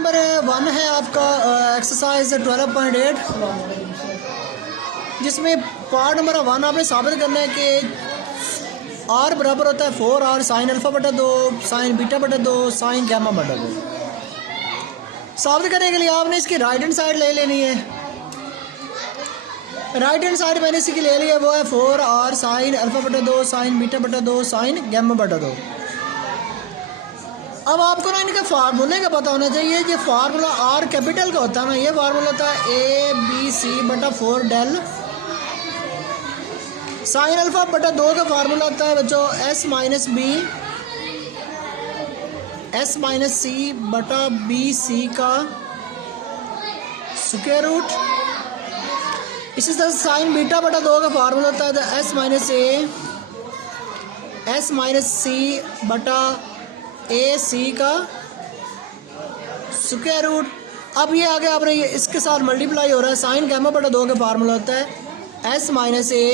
Number 1 है आपका exercise 12.8, जिसमें पार्ट नंबर 1 आपने साबित करना है कि आर बराबर होता है 4r साइन अल्फा बटा 2 साइन बीटा बटा 2 साइन गैमा बटा 2। साबित करने के लिए आपने इसकी राइट हैंड साइड ले लेनी है। राइट हैंड साइड मैंने इसकी ले ली है, वो है 4r साइन अल्फा बटा 2 साइन बीटा बटा 2 साइन गैमा बटा 2। अब आपको ना इनके फार्मूले का पता होना चाहिए। ये फार्मूला आर कैपिटल का होता है ना, ये फार्मूला होता है ए बी सी बटा 4 डेल। साइन अल्फा बटा 2 का फार्मूला होता है बच्चों s minus B S minus c बटा बी सी का स्क्वायर रूट। इसी तरह साइन बीटा बटा 2 का फार्मूला होता है S minus A S minus c बटा ए सी का स्क्वायर रूट। अब ये आगे आपने ये इसके साथ मल्टीप्लाई हो रहा है। साइन गैमा बटा 2 का फार्मूला होता है S minus A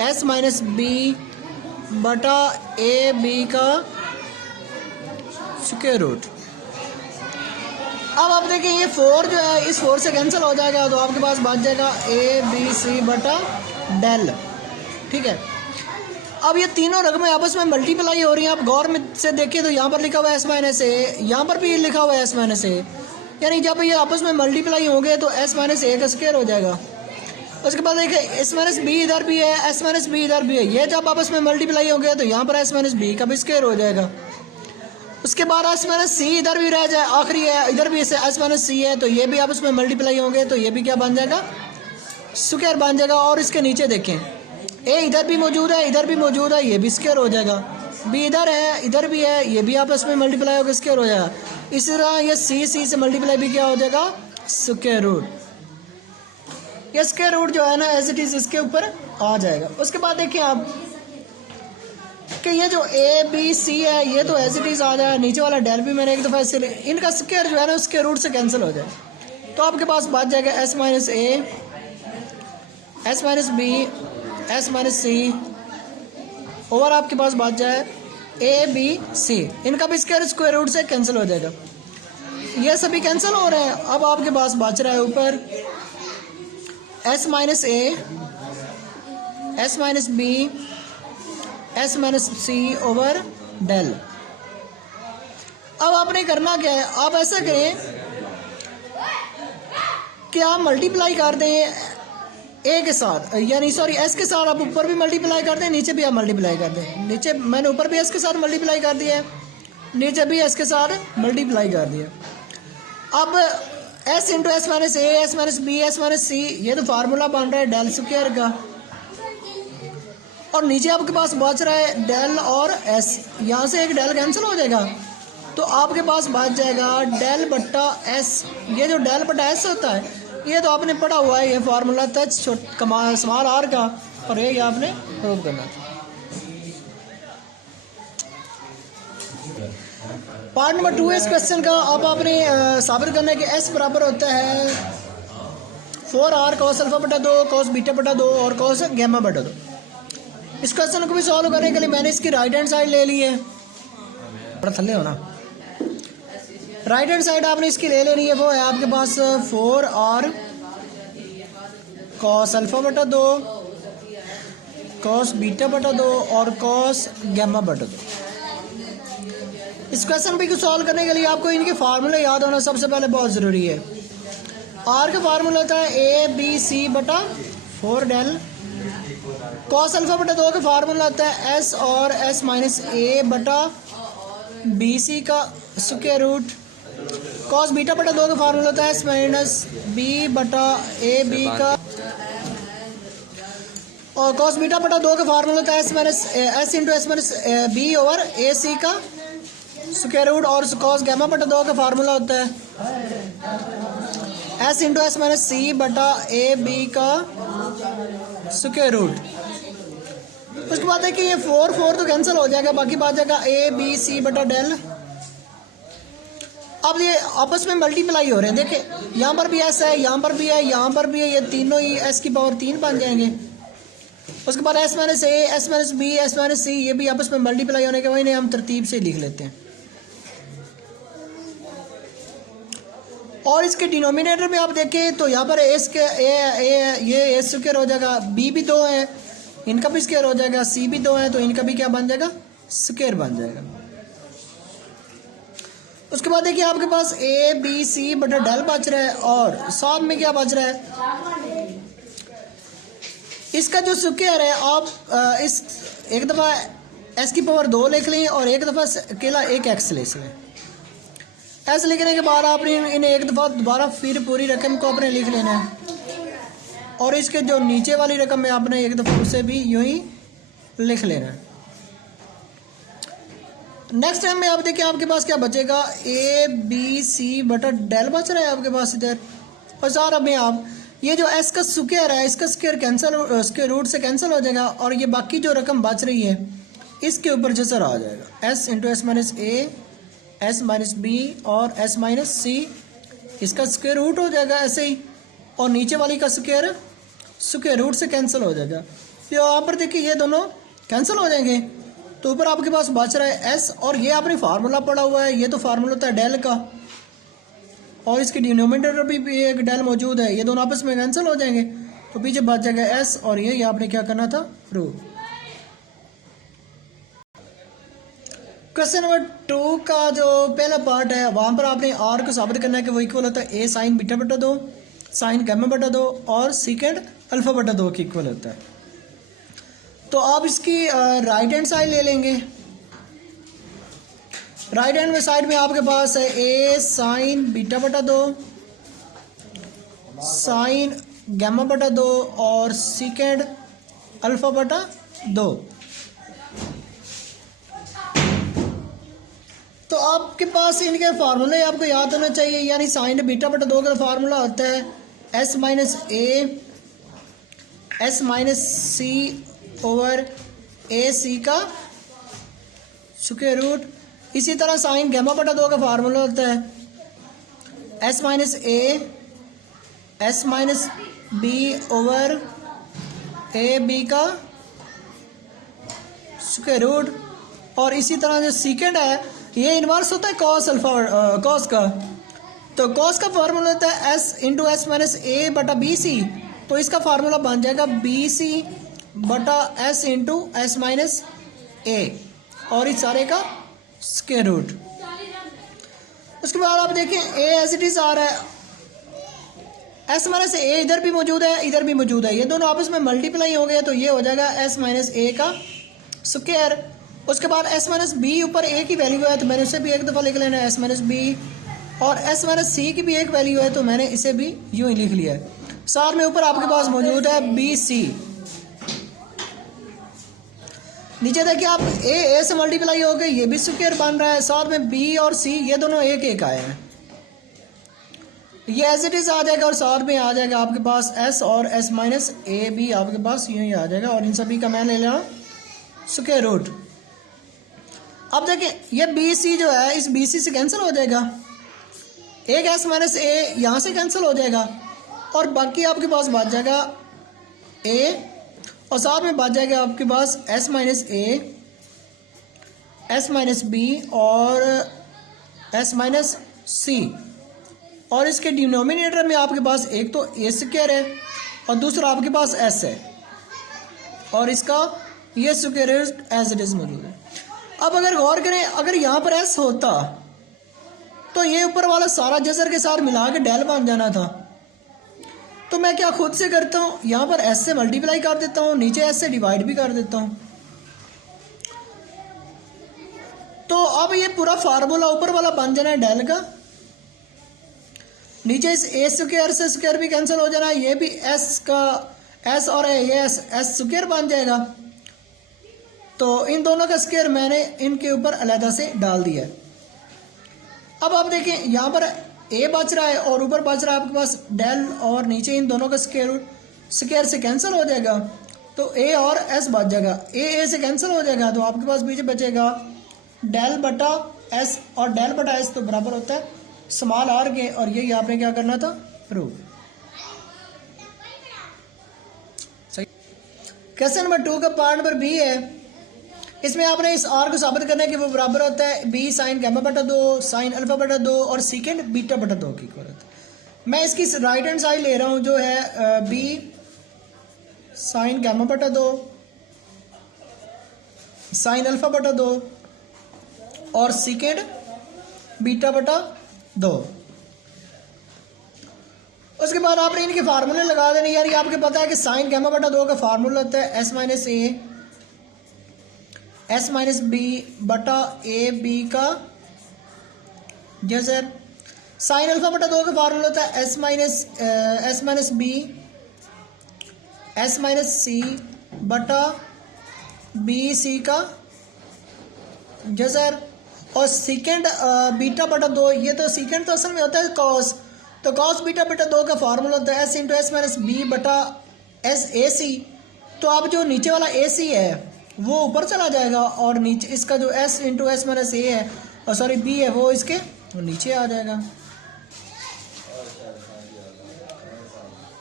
S minus B बटा ए बी का स्क्वायर रूट। अब आप देखिए ये 4 जो है इस 4 से कैंसिल हो जाएगा, तो आपके पास बच जाएगा ए बी सी बटा डेल। ठीक है, अब ये तीनों रकमें आपस में मल्टीप्लाई हो रही हैं। आप गौर में से देखिए तो यहाँ पर लिखा हुआ है एस माइनस ए, यहाँ पर भी लिखा हुआ है एस माइनस ए, यानी जब ये आपस में मल्टीप्लाई होंगे तो एस माइनस ए का स्क्वायर हो जाएगा। उसके बाद देखिए एस माइनस बी इधर भी है, एस माइनस बी इधर भी है, ये जब आपस में मल्टीप्लाई होंगे तो यहाँ पर एस माइनस बी का भी स्क्वायर हो जाएगा। उसके बाद एस माइनस सी इधर भी रह जाए, आखिरी है इधर भी एस माइनस सी है, तो ये भी आपस में मल्टीप्लाई होंगे तो ये भी क्या बन जाएगा, स्क्वायर बन जाएगा। और इसके नीचे देखें ए इधर भी मौजूद है, इधर भी मौजूद है, ये भी स्क्वायर हो जाएगा। बी इधर है, इधर भी है, ये भी आपस में मल्टीप्लाई होकर स्क्वायर हो जाएगा। इसी तरह ये सी से मल्टीप्लाई भी क्या हो जाएगा, स्क्वायर रूट। ये स्क्वायर रूट जो है ना एज इट इज इसके ऊपर आ जाएगा। उसके बाद देखिए आप कि ये जो ए बी सी है ये तो एज इट इज आ जाएगा, नीचे वाला डेल भी मैंने एक दफ़ा इससे इनका स्क्वायर जो है ना उसके रूट से कैंसिल हो जाए, तो आपके पास बच जाएगा S minus A S minus B S minus C over आपके पास बच जाए ए बी सी, इनका भी स्क्वायर रूट से कैंसिल हो जाएगा। ये सभी कैंसिल हो रहे हैं। अब आपके पास बच रहा है ऊपर s minus A S minus B S minus C over del. अब आपने करना क्या है, आप ऐसा करें कि आप मल्टीप्लाई कर दें ए के साथ, यानी सॉरी एस के साथ आप ऊपर भी मल्टीप्लाई कर दें, नीचे भी आप मल्टीप्लाई कर दें। नीचे मैंने ऊपर भी एस के साथ मल्टीप्लाई कर दिया है, नीचे भी एस के साथ मल्टीप्लाई कर दिया। अब s into s minus A S minus B S minus c, ये तो फार्मूला बन रहा है डेल स्क्वायर का, और नीचे आपके पास बच रहा है डेल और एस, यहाँ से एक डेल कैंसिल हो जाएगा, तो आपके पास बच जाएगा डेल बट्टा एस। ये जो डेल बट्टा एस होता है ये तो आपने पढ़ा हुआ है, ये फार्मूला था स्मॉल आर का, और ये आपने प्रूव करना। पार्ट नंबर 2 इस क्वेश्चन का। अब आपने साबित करना है कि एस बराबर होता है 4r कॉस अल्फा बटा 2 कॉस बीटा बटा 2 और कॉस गैमा बटा 2। इस क्वेश्चन को भी सॉल्व करने के लिए मैंने इसकी राइट हैंड साइड ले ली है, थोड़ा थल्ले हो ना। राइट हैंड साइड आपने इसकी ले लेनी है, वो है आपके पास 4r कॉस अल्फा बटा 2 कॉस बीटा बटा 2 और कॉस गैमा बटा 2। इस क्वेश्चन को सॉल्व करने के लिए आपको इनके फार्मूले याद होना सबसे पहले बहुत ज़रूरी है। आर का फार्मूला होता है ए बी सी बटा 4 डेल। कॉस अल्फा बटा 2 का फार्मूला होता है एस और एस माइनस ए बटा बी सी का स्क्वायर रूट। कॉस बीटा बटा 2 का फार्मूला होता है एस माइनस बी बटा ए बी का, और कॉस बीटा बटा 2 का फार्मूला होता है S minus s into s minus b over a c का स्क्वायर रूट। और कॉस गैमा बटा 2 का फार्मूला होता है s into s minus c बटा ए बी का स्क्वायर रूट। उसके बाद देखिए ये 4 तो कैंसिल हो जाएगा, बाकी बात जाएगा ए बी सी बटा डेल। अब ये आपस में मल्टीप्लाई हो रहे हैं, देखिए यहाँ पर भी एस है, यहाँ पर भी है, यहाँ पर भी है, ये तीनों ही एस की पावर 3 बन जाएंगे। उसके बाद s minus A S minus B S minus c, ये भी आपस में मल्टीप्लाई होने के वही हम तरतीब से लिख लेते हैं। और इसके डिनोमिनेटर में आप देखें तो यहाँ पर एस के ये ए स्क्वायर हो जाएगा, बी भी 2 है इनका भी स्क्वायर हो जाएगा, सी भी 2 है तो इनका भी क्या बन जाएगा, स्क्वायर बन जाएगा। उसके बाद देखिए आपके पास ए बी सी बटा डेल बच रहा है और साथ में क्या बच रहा है, इसका जो स्क्वायर है आप इस एक दफ़ा एस की पावर 2 लिख लें और एक दफ़ा अकेला एक एक्स ले लें। ऐसे लिखने के बाद आपने इन्हें एक दफ़ा दोबारा फिर पूरी रकम को आपने लिख लेना है और इसके जो नीचे वाली रकम है आपने एक दफ़ा उसे भी यूं ही लिख लेना है। नेक्स्ट टाइम में आप देखिए आपके पास क्या बचेगा, ए बी सी बटा डेल बच रहा है आपके पास इधर। और सारा में आप ये जो एस का स्क्वायर है इसका स्क्वायर कैंसिल, स्क्वायर रूट से कैंसिल हो जाएगा और ये बाकी जो रकम बच रही है इसके ऊपर जसर आ जाएगा, एस इंटू एस माइनस ए, एस माइनस बी और एस माइनस सी, इसका स्क्वायर रूट हो जाएगा ऐसे ही और नीचे वाली का स्क्वायर स्क्वायर रूट से कैंसिल हो जाएगा। तो यहाँ पर देखिए ये दोनों कैंसिल हो जाएंगे तो ऊपर आपके पास बच रहा है एस और ये आपने फार्मूला पढ़ा हुआ है, ये तो फार्मूला होता है डेल का और इसके डिनोमिनेटर भी एक डेल मौजूद है, ये दोनों आपस में कैंसिल हो जाएंगे तो पीछे बच जाएगा एस और ये आपने क्या करना था, रूट। क्वेश्चन नंबर 2 का जो पहला पार्ट है वहाँ पर आपने आर को साबित करना है कि वो इक्वल होता है ए साइन बीटा बटा 2, साइन गामा बटा 2 और सीकेंड अल्फा बटा 2 के इक्वल होता है। तो आप इसकी राइट हैंड साइड ले लेंगे। राइट हैंड में साइड में आपके पास है ए साइन बीटा बटा 2, साइन गामा बटा 2 और सीकेंड अल्फा बटा 2। तो आपके पास इनके फार्मूले आपको याद होना चाहिए, यानी साइन बीटा बटा 2 का फार्मूला होता है S minus A S minus C over a c का स्क्वायर रूट। इसी तरह साइन गामा बटा 2 का फार्मूला होता है S minus A S minus b over a B का स्क्वायर रूट। और इसी तरह जो सीकेंड है ये इन्वर्स होता है कॉस अल्फा कॉस का, तो कॉस का फार्मूला होता है एस इंटू एस माइनस ए बटा बी सी, तो इसका फार्मूला बन जाएगा बी सी बटा एस इंटू एस माइनस ए और इस सारे का स्क्वायर रूट। उसके बाद आप देखें ए एज इट इज आ रहा है, एस माइनस ए इधर भी मौजूद है इधर भी मौजूद है, ये दोनों आपस में मल्टीप्लाई हो गए तो ये हो जाएगा एस माइनस ए का स्क्वायर। उसके बाद एस माइनस बी ऊपर ए की वैल्यू है तो मैंने उसे भी एक दफ़ा लिख लेना है एस माइनस बी, और एस माइनस सी की भी एक वैल्यू है तो मैंने इसे भी यूं ही लिख लिया है। साथ में ऊपर आपके पास मौजूद है बी सी, नीचे देखिए आप ए से मल्टीप्लाई हो गए ये भी स्क्वायर बन रहा है, साथ में बी और सी ये दोनों एक एक आए हैं, ये एज इट इज आ जाएगा और साथ में आ जाएगा आपके पास एस और एस माइनस ए भी आपके पास यूं ही आ जाएगा और इन सभी का मैं ले लेना स्क्वायर रूट। अब देखिए ये बी सी जो है इस बी सी से कैंसिल हो जाएगा, एक एस माइनस ए यहाँ से कैंसिल हो जाएगा और बाकी आपके पास बच जाएगा ए और साथ में बच जाएगा आपके पास s minus A S minus b और एस माइनस सी। और इसके डिनोमिनेटर में आपके पास एक तो ए स्क्वायर है और दूसरा आपके पास एस है और इसका ये स्क्वायर एज इट इज मौजूद है। अब अगर गौर करें अगर यहाँ पर एस होता तो ये ऊपर वाला सारा जसर के साथ मिला के डेल बन जाना था, तो मैं क्या खुद से करता हूँ यहाँ पर एस से मल्टीप्लाई कर देता हूँ, नीचे एस से डिवाइड भी कर देता हूँ। तो अब ये पूरा फार्मूला ऊपर वाला बन जाना है डेल का, नीचे इस ए स्क्वायर से स्क्वायर भी कैंसिल हो जाना है, ये भी एस का एस और ये एस स्क्वायर बन जाएगा। तो इन दोनों का स्क्वायर मैंने इनके ऊपर अलहदा से डाल दिया है। अब आप देखें यहाँ पर ए बच रहा है और ऊपर बच रहा है आपके पास डेल और नीचे इन दोनों का स्क्वायर से कैंसिल हो जाएगा तो ए और एस बच जाएगा, ए से कैंसिल हो जाएगा तो आपके पास बीच बचेगा डेल बटा एस और डेल बटा एस तो बराबर होता है स्मॉल आर के और यही आपने क्या करना था प्रूव। सही। क्वेश्चन नंबर 2 का पार्ट नंबर बी है इसमें आपने इस आर को साबित करना है कि वो बराबर होता है बी साइन गैमा बटा 2 साइन अल्फा बटा 2 और सीकेंड बीटा बटा 2 की इक्वल होता है। मैं इसकी राइट हैंड साइड ले रहा हूँ जो है बी साइन गैमा बटा 2 साइन अल्फा बटा 2 और सीकेंड बीटा बटा 2। उसके बाद आपने इनके फार्मूले लगा देने। यार ये आपके पता है कि साइन गैमा बटा 2 का फार्मूला होता है S minus A S minus B बटा ए बी का जैसे साइन अल्फा बटा 2 का फार्मूला होता है S minus B S minus c बटा बी सी का जैसे और सीकेंड बीटा बटा 2 ये तो सीकेंड तो असल में होता है कॉस, तो कॉस बीटा बटा 2 का फार्मूला होता है s into s minus B बटा एस ए सी। तो अब जो नीचे वाला ए सी है वो ऊपर चला जाएगा और नीचे इसका जो एस इंटू एस माइनस ए है और सॉरी बी है वो इसके नीचे आ जाएगा।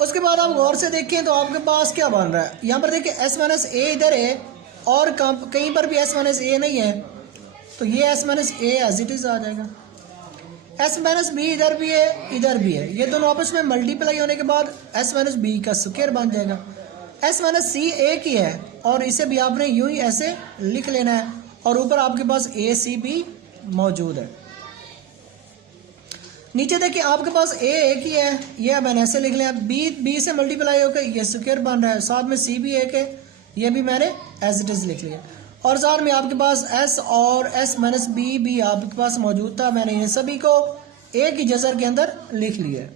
उसके बाद आप गौर से देखें तो आपके पास क्या बन रहा है। यहाँ पर देखिए एस माइनस ए इधर है और कहीं पर भी एस माइनस ए नहीं है, तो ये s minus a as it is आ जाएगा। एस माइनस बी इधर भी है इधर भी है, ये दोनों आपस में मल्टीप्लाई होने के बाद एस माइनस बी का स्क्वायर बन जाएगा। एस माइनस सी एक ही है और इसे भी आपने यूं ही ऐसे लिख लेना है और ऊपर आपके पास ए सी भी मौजूद है। नीचे देखिए आपके पास ए एक ही है, ये मैंने ऐसे लिख लिया, बी से मल्टीप्लाई होकर ये स्क्वायर बन रहा है, साथ में सी भी एक है, ये भी मैंने एज इट इज लिख लिया और साथ में आपके पास एस और एस माइनस बी भी आपके पास मौजूद था, मैंने इन सभी को एक ही जजर के अंदर लिख लिया।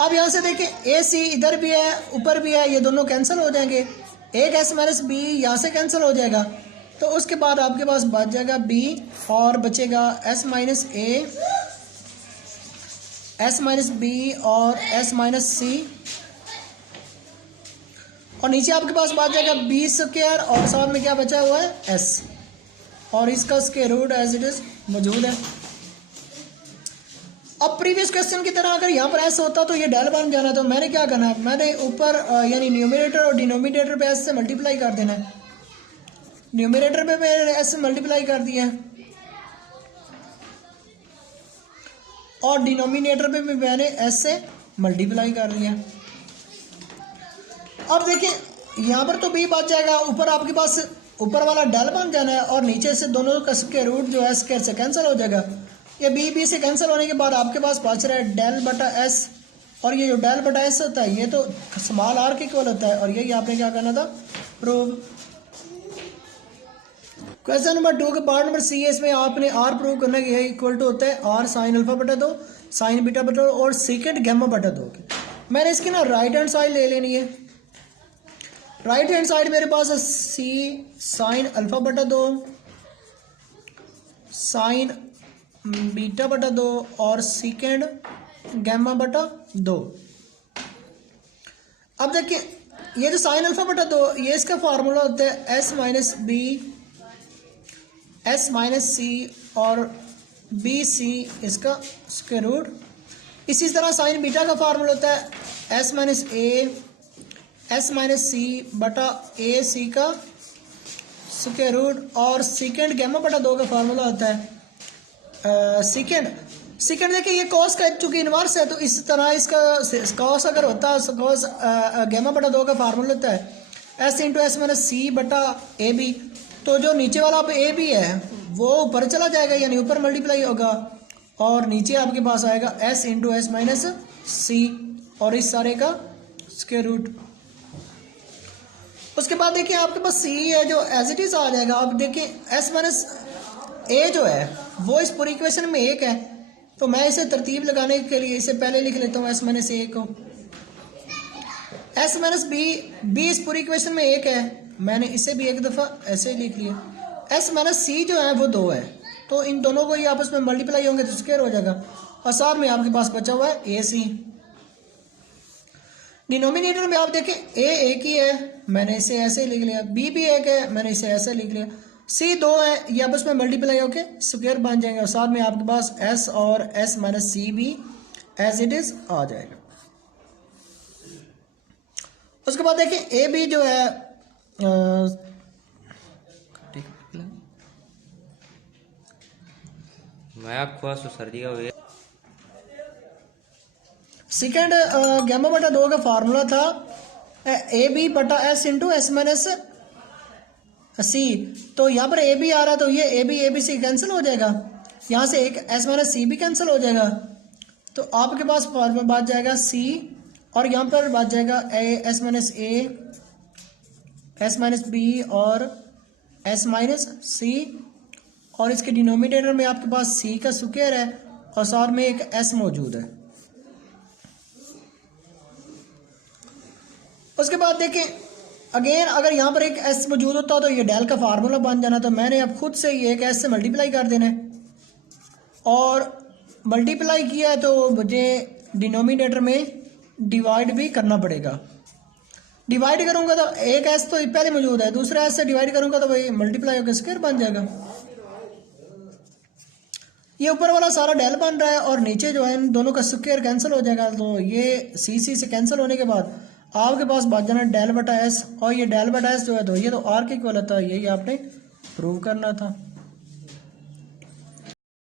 अब यहाँ से देखिए ए सी इधर भी है ऊपर भी है, ये दोनों कैंसिल हो जाएंगे, एक एस माइनस बी यहाँ से कैंसिल हो जाएगा, तो उसके बाद आपके पास बच जाएगा बी और बचेगा s minus A S minus b और एस माइनस सी और नीचे आपके पास बच जाएगा बी स्क्वायर और साथ में क्या बचा हुआ है एस और इसका square root as it is मौजूद है। अब प्रीवियस क्वेश्चन की तरह अगर यहाँ पर एस होता तो ये डेल बन जाना, तो मैंने क्या करना है, मैंने ऊपर यानी न्यूमरेटर और डिनोमिनेटर पे एस से मल्टीप्लाई कर देना है। न्यूमरेटर पे मैंने एस से मल्टीप्लाई कर दिया है और डिनोमिनेटर पे भी मैंने एस से मल्टीप्लाई कर दिया। अब देखिए यहाँ पर तो बी बच जाएगा, ऊपर आपके पास ऊपर वाला डेल बन जाना है और नीचे से दोनों का स्क्वायर रूट जो है स्क्वायर से कैंसिल हो जाएगा। ये बी से कैंसिल होने के बाद आपके पास बच रहा है डेल बटा एस और ये जो डेल बटा एस होता है ये तो स्मॉल आर के इक्वल होता है और यही आपने क्या करना था प्रूव। क्वेश्चन नंबर 2 के पार्ट नंबर सी है, इसमें आपने आर प्रूव करना है इक्वल टू होता है आर साइन अल्फा बटा 2 साइन बीटा बटा 2 और सीकेंड गैमा बटा 2 के। मैंने इसकी ना राइट हैंड साइड ले लेनी है। राइट हैंड साइड मेरे पास है सी साइन अल्फा बटा 2 साइन बीटा बटा 2 और सीकेंड गैमा बटा 2। अब देखिए ये जो साइन अल्फा बटा 2 ये इसका फार्मूला होता है S minus B S minus c और बी सी इसका स्क्वायर रूट। इसी तरह साइन बीटा का फार्मूला होता है S minus A S minus c बटा ए सी का स्क्वायर रूट और सीकेंड गैमा बटा 2 का फार्मूला होता है सीकेंड देखिए ये कॉस का चूंकि इनवर्स है तो इस तरह इसका कॉस अगर होता है कॉस गैमा बटा 2 का फार्मूला होता है s into s minus c बटा ए बी। तो जो नीचे वाला आप ए बी है वो ऊपर चला जाएगा यानी ऊपर मल्टीप्लाई होगा और नीचे आपके पास आएगा S into s minus c और इस सारे का स्क्वायर रूट। उसके बाद देखिए आपके पास सी है जो एज इट इज आ जाएगा। अब देखिए एस माइनस ए जो है वो इस पूरी इक्वेशन में एक है, तो मैं इसे तरतीब लगाने के लिए इसे पहले लिख लेता हूँ एस माइनस ए को। एस माइनस बी इस पूरी इक्वेशन में एक है, मैंने इसे भी एक दफ़ा ऐसे लिख लिया। एस माइनस सी जो है वो 2 है, तो इन दोनों को ही आपस में मल्टीप्लाई होंगे तो स्क्वायर हो जाएगा और साथ में आपके पास बचा हुआ है ए सी। डिनोमिनेटर में आप देखें ए एक ही है, मैंने इसे ऐसे लिख लिया, बी भी एक है, मैंने इसे ऐसे लिख लिया, सी 2 है, ये आपस में मल्टीप्लाई होके स्क्वायर बन जाएंगे और साथ में आपके पास एस और एस माइनस सी भी एज इट इज आ जाएगा। उसके बाद देखिए ए बी जो है मैं खुश सर्दी का हुए। सेकेंड गैमा बटा 2 का फार्मूला था ए बी बटा एस इंटू एस माइनस सी। तो यहाँ पर ए बी आ रहा है तो ये ए बी सी कैंसिल हो जाएगा, यहाँ से एक एस माइनस सी भी कैंसिल हो जाएगा। तो आपके पास फार्मूला बच जाएगा सी और यहाँ पर बच जाएगा एस माइनस बी और एस माइनस सी, और इसके डिनोमिनेटर में आपके पास सी का स्क्वायर है और साथ में एक एस मौजूद है। उसके बाद देखें अगेन अगर यहाँ पर एक एस मौजूद होता तो ये डेल का फार्मूला बन जाना, तो मैंने अब खुद से ये एक एस से मल्टीप्लाई कर देना है और मल्टीप्लाई किया है तो मुझे डिनोमिनेटर में डिवाइड भी करना पड़ेगा। डिवाइड करूँगा तो एक एस तो पहले मौजूद है, दूसरा एस से डिवाइड करूँगा तो वही मल्टीप्लाई होकर स्क्वायर बन जाएगा। ये ऊपर वाला सारा डेल बन रहा है और नीचे जो है इन दोनों का स्क्वायर कैंसिल हो जाएगा, तो ये सी से कैंसिल होने के बाद आपके पास बच जाना डेल बटा एस, और ये डेल बटा एस जो है तो ये तो आर के इक्वल होता है, यही आपने प्रूव करना था।